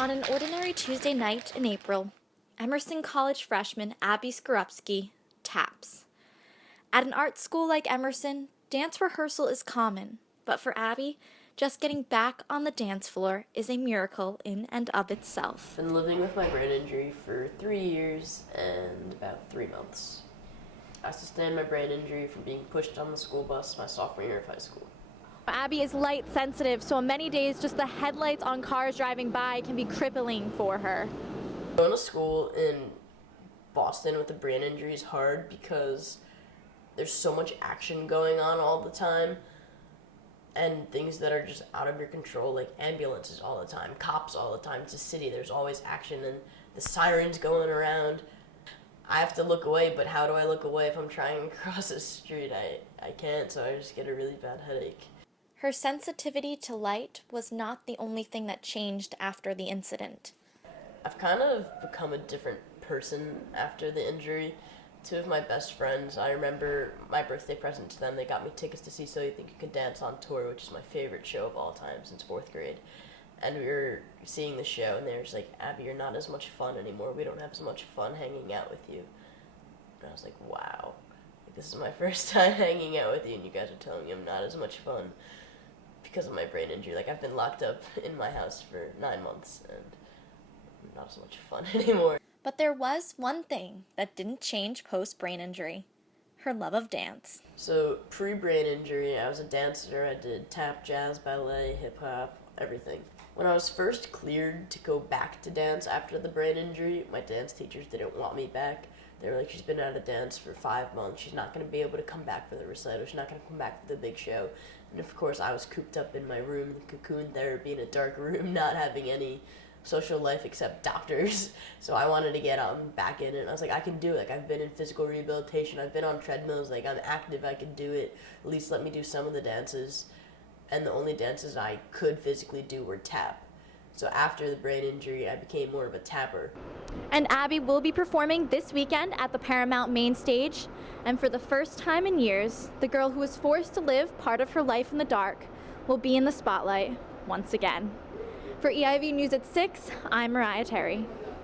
On an ordinary Tuesday night in April, Emerson College freshman Abby Skorupski taps. At an art school like Emerson, dance rehearsal is common, but for Abby, just getting back on the dance floor is a miracle in and of itself. I've been living with my brain injury for 3 years and about 3 months. I sustained my brain injury from being pushed on the school bus my sophomore year of high school. Abby is light sensitive, so on many days just the headlights on cars driving by can be crippling for her. Going to school in Boston with a brain injury is hard because there's so much action going on all the time and things that are just out of your control, like ambulances all the time, cops all the time. It's a city, there's always action and the sirens going around. I have to look away, but how do I look away if I'm trying to cross the street? I can't, so I just get a really bad headache. Her sensitivity to light was not the only thing that changed after the incident. I've kind of become a different person after the injury. Two of my best friends, I remember my birthday present to them, they got me tickets to see So You Think You Can Dance on tour, which is my favorite show of all time since 4th grade. And we were seeing the show, and they were just like, Abby, you're not as much fun anymore. We don't have as much fun hanging out with you. And I was like, wow, this is my first time hanging out with you, and you guys are telling me I'm not as much fun because of my brain injury. Like, I've been locked up in my house for 9 months, and I'm not as much fun anymore. But there was one thing that didn't change post-brain injury: her love of dance. So, pre-brain injury, I was a dancer. I did tap, jazz, ballet, hip-hop, everything. When I was first cleared to go back to dance after the brain injury, my dance teachers didn't want me back. They were like, she's been out of dance for 5 months. She's not going to be able to come back for the recital. She's not going to come back for the big show. And of course, I was cooped up in my room, in cocoon therapy, in a dark room, not having any social life except doctors. So I wanted to get back in it. And I was like, I can do it. Like, I've been in physical rehabilitation. I've been on treadmills. Like, I'm active. I can do it. At least let me do some of the dances. And the only dances I could physically do were tap. So after the brain injury, I became more of a tapper. And Abby will be performing this weekend at the Paramount main stage. And for the first time in years, the girl who was forced to live part of her life in the dark will be in the spotlight once again. For EIV News at 6, I'm Mariah Terry.